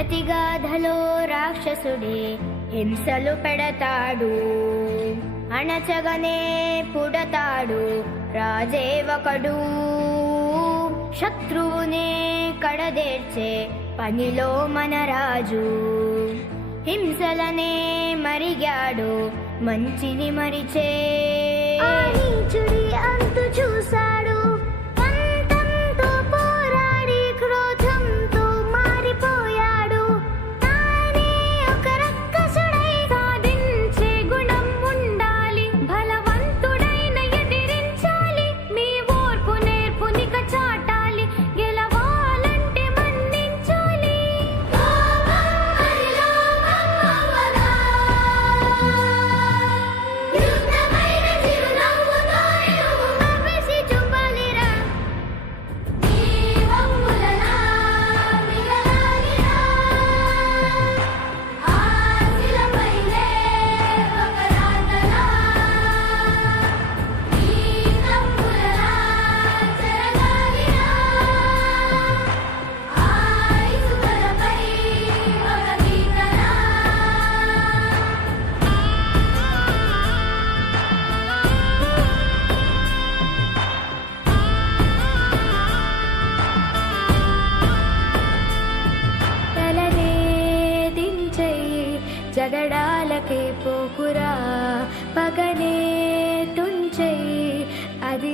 ప్రతిగాధలో రాక్షసుడే హింసలు పెడతాడు, అణచగనే పుడతాడు రాజే ఒకడు. శత్రువునే కడదేర్చే పనిలో మన రాజు, హింసలనే మరిగాడు మంచిని మరిచే. నీచుడి అంతు చూశాడు, పంతంతో పోరాడి క్రోధంతో మారిపోయాడు. తానే ఒక రక్కసుడై సాధించే గుణం ఉండాలి, బలవంతుడైన ఎదిరించాలి. మీ ఓర్పు నేర్పునిక చాటాలి, గెలవాలంటే మన్నించాలి. జగడాలకే పోకురా, పగనే తుంచెయ్యి అది